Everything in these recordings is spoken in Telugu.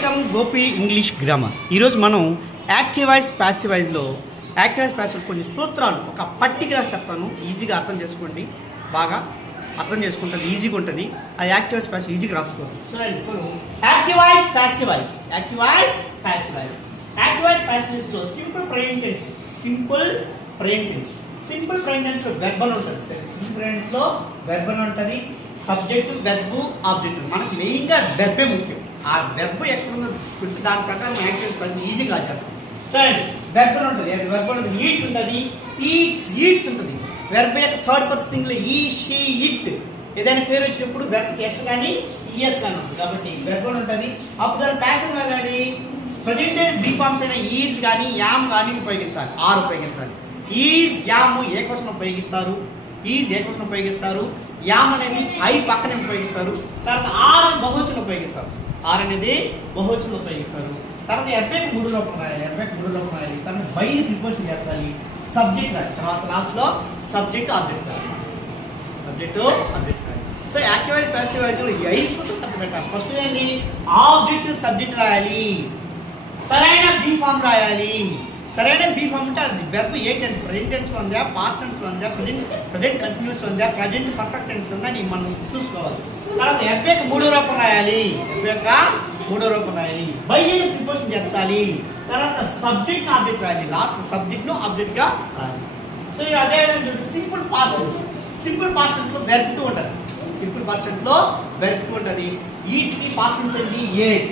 Welcome Gopi English grammar. ఈరోజు మనం యాక్టివ్ వాయిస్ ప్యాసివ్ వాయిస్లో యాక్టివ్ వాయిస్ ప్యాసివ్ కొన్ని సూత్రాలు ఒక పట్టికగా చెప్తాను. ఈజీగా అర్థం చేసుకోండి, బాగా అర్థం చేసుకుంటుంది, ఈజీగా ఉంటుంది. అది యాక్టివ్ వాయిస్ ప్యాసివ్ ఈజీగా రాసుకోండి. సో ఇప్పుడు active voice passive voice, active voice passive voice. Active voice passive వాయిస్లో simple present tense, simple present tense. Simple present టెన్స్లో వెర్బల్ ఉంటుంది. సింపుల్ ప్రెజెంట్ టెన్స్లో వెర్బల్ ఉంటుంది, సబ్జెక్టు, వెర్బు, ఆబ్జెక్టు. మనకు మెయిన్గా వెర్బే ముఖ్యం. ఆ వెర్బ్ ఎక్కడుందో చూసుకుంటే దాని ప్రకారం యాక్టివ్ ప్యాసివ్ ఈజీగా రాసేస్తాం. చూడండి, వెర్బల్ ఉంటుంది, వెర్బల్ ఉంటుంది, ఈట్ ఉంటుంది, ఈట్స్, ఈట్స్ ఉంటుంది. వెర్బ్ యొక్క థర్డ్ పర్సన్ సింగులర్ ఈ, షీ, ఇట్. ఏదైనా పేరు వచ్చినప్పుడు వెర్బ్ ఎస్ కానీ ఈఎస్ కానీ ఉంటుంది. కాబట్టి వెర్బల్ ఉంటుంది. అప్పుడు దాని ప్యాసివ్ కానీ ప్రజెంటెడ్ బీ ఫార్మ్స్ అయినా ఈజ్ కానీ యామ్ కానీ ఉపయోగించాలి, ఆర్ ఉపయోగించాలి. ఈజ్, యామ్ ఏకవచనం ఉపయోగిస్తారు, ఈజ్ ఏకవచనం ఉపయోగిస్తారు. యామ్ అనేది ఐ పక్కనే ఉపయోగిస్తారు. తర్వాత ఆర్ బహువచనం ఉపయోగిస్తారు, ఆర్ అనేది బహువచనం ఉపయోగిస్తారు. తర్వాత ఎర్బేక్ మూడు రూపం రాయాలి, ఎర్బేక్ మూడు రూపం రాయాలి. తర్వాత బైని ప్రిపోజిషన్ చేర్చాలి, సబ్జెక్ట్ రాయాలి. తర్వాత లాస్ట్లో సబ్జెక్టు, ఆబ్జెక్ట్ రాయాలి, సబ్జెక్టు, ఆబ్జెక్ట్ రాయాలి. సో యాక్టివ్ వాయిస్ ప్యాసివ్ వాయిస్లో 5 సూత్రాలు తప్ప పెట్టాలి. ఫస్ట్ ఏంటి, ఆబ్జెక్ట్ సబ్జెక్ట్ రాయాలి, సరైన బీ ఫామ్ రాయాలి. సరైన బీ ఫామ్ అంటే అది verb a tense, present tense ఉందా, పాస్ట్ టెన్స్ ఉందా, ప్రజెంట్ కంటిన్యూస్ ఉందా, ప్రజెంట్ పర్ఫెక్ట్ టెన్స్ ఉందా అని మనం చూసుకోవాలి. తర్వాత ఎర్బేక్ మూడో రూపం రాయాలి, ఎర్బేక్ మూడో రూపం రాయాలి. బై అని ప్రిపోజిషన్ చేర్చాలి. తర్వాత సబ్జెక్ట్ ఆబ్జెక్ట్ రాయాలి, లాస్ట్ సబ్జెక్ట్ ను ఆబ్జెక్ట్ గా రాయాలి. సో అదే విధంగా simple past tense, simple past tense లో వెర్బ్ టు ఉంటుంది. సింపుల్ పాస్ట్ టెన్స్ లో వెర్బ్ టు ఉంటుంది. ఈట్ కి పాస్ట్ టెన్స్ ఏంటి, ఏట్.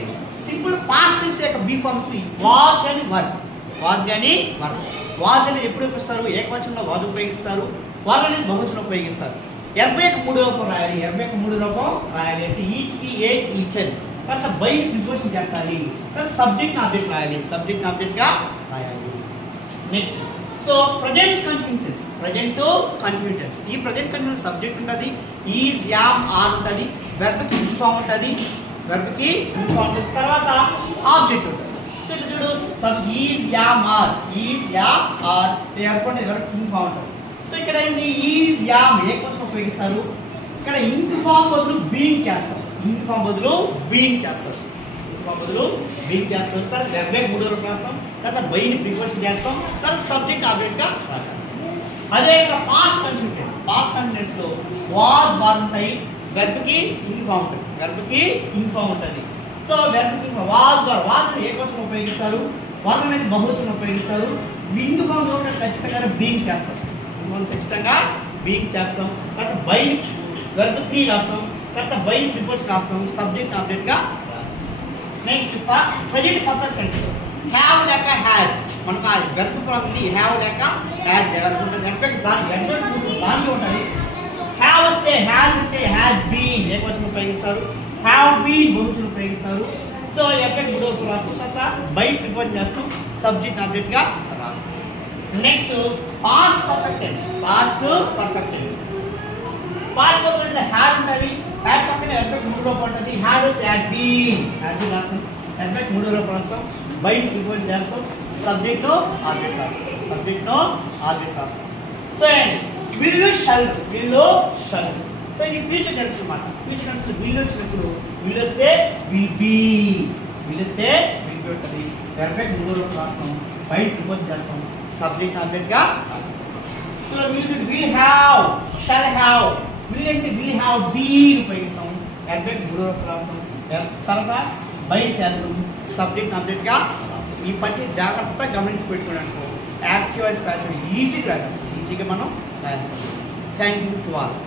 సింపుల్ పాస్ట్ టెన్స్ యొక్క బీ ఫార్మ్స్ వాస్ కానీ వర్బ్, వాజ్ కానీ వర్బ్. వాజ్ అనేది ఎప్పుడు ఉపయోగిస్తారు, ఏకవచనంలో వాజ్ ఉపయోగిస్తారు, వర్ అనేది బహువచనం ఉపయోగిస్తారు. ఎర్బేక్ మూడో రూపం రాయాలి, ఎర్బేక్ మూడో రూపం రాయాలి అంటే ఈట్కి ఎయిట్, ఈటెన్. తర్వాత బై ప్రిపోజిషన్ చేర్చాలి. తర్వాత సబ్జెక్ట్ ఆబ్జెక్ట్ రాయాలి, సబ్జెక్ట్ ఆబ్జెక్ట్ గా రాయాలి. Next so present continuous, present continuous. ఈ ప్రజెంట్ కంటిన్యూస్ సబ్జెక్ట్ ఉంటుంది, ఈజ్, యామ్, ఆర్ ఉంటుంది. వెర్బ్కి ఇన్ఫార్మ్ ఉంటుంది, వెర్బ్కి ఇన్ఫార్మ్ ఉంటుంది. తర్వాత ఆబ్జెక్ట్ ఉంటుంది. సో ఇప్పుడు sub is, am, are, is, am, are ఏర్పడి వెర్బ్కి ఇన్ఫార్మ్ ఉంటుంది. సో ఇక్కడ ఏంటి, ఈజ్, యామ్ ఏకవచనం ఉపయోగిస్తారు. ఇక్కడ ఇంక్ ఫామ్ బదులు బీయింగ్ చేస్తారు, ఇంక్ ఫామ్ బదులు బీయింగ్ చేస్తారు, ఇంక్ ఫామ్ బదులు బీయింగ్ చేస్తారు. తర్వాత వెర్బ్ మూడో రూపం రాస్తాం, తర్వాత బైని ప్రిపోజిషన్ చేస్తాం, తర్వాత సబ్జెక్ట్ ఆబ్జెక్ట్ గా రాస్తాం. అదే పాస్ట్ కంటిన్యూస్, పాస్ట్ కంటిన్యూస్ లో వాజ్, వర్ ఉంటాయి. వెర్బ్కి ఇంక్ ఫామ్ ఉంటుంది, వెర్బ్కి ఇంక్ ఫామ్ ఉంటుంది. సో వెర్బ్కి వాజ్, వర్, వాజ్ అనేది ఏకవచనం ఉపయోగిస్తారు, వర్ అనేది బహువచనం ఉపయోగిస్తారు. ఇంక్ ఫామ్ ఖచ్చితంగా బీయింగ్ చేస్తారు, మనం ఖచ్చితంగా బీయింగ్ చేస్తాం. తర్వాత బై వెర్బ్ 3 రాస్తాం, తర్వాత బై ప్రిపోజిషన్ రాస్తాం, సబ్జెక్ట్ ఆబ్జెక్ట్ గా రాస్తాం. Next present perfect tense have లేక హ్యాస్. మనకు ఆ వెర్బ్ ప్రాబ్లమ్ హ్యావ్ లేక హ్యాస్ దాంట్లో ఉంటుంది. హ్యావ్ వస్తే హ్యాస్ వస్తే హ్యాస్ బీన్ ఏకవచనం ఉపయోగిస్తారు, హ్యావ్ బీన్ బహువచనం ఉపయోగిస్తారు. సో ఎఫెక్ట్ మూడో రాస్తాం, తర్వాత బై ప్రిపోజిషన్ చేస్తాం, సబ్జెక్ట్ ఆబ్జెక్ట్ గా రాస్తాం. Next past perfect tense, past perfect tense. Past perfect tense had ఉంటుంది, హ్యాడ్ పక్కన ఎఫెక్ట్ మూడో రూపం ఉంటుంది. హ్యాడ్ వస్తే హ్యాడ్ బీన్, హ్యాడ్ బీన్ రాస్తాం, ఎఫెక్ట్ మూడో రూపం రాస్తాం, బై ప్రిపోజిషన్ చేస్తాం, సబ్జెక్ట్ నో ఆబ్జెక్ట్ రాస్తాం, సబ్జెక్ట్ నో ఆబ్జెక్ట్ రాస్తాం. So will, shall, will, shall. So ఇది ఫ్యూచర్ టెన్స్ అన్నమాట. ఫ్యూచర్ టెన్స్ విల్ వచ్చినప్పుడు విల్ వస్తే విల్ బీ, విల్ వస్తే విల్ బీ ఉంటుంది. ఎఫెక్ట్ మూడో రూపం రాస్తాం, బై ప్రిపోజిషన్ చేస్తాం, సబ్జెక్ట్ ఆబ్జెక్ట్ గా. So will have, shall have. Will అంటే విల్ హ్యావ్ బీన్ ఉపయోగిస్తాం, ఎఫెక్ట్ మూడో రూపం రాస్తాం, తర్వాత బై చేస్తాం, సబ్జెక్ట్ ఆబ్జెక్ట్ గా రాస్తాం. ఈ పట్టి జాగ్రత్తగా గమనించి పెట్టుకోవడానికి యాక్టివ్ వాయిస్ ప్యాసివ్ ఈజీగా రాస్తాం, ఈజీగా మనం రాస్తాం. Thank you to all.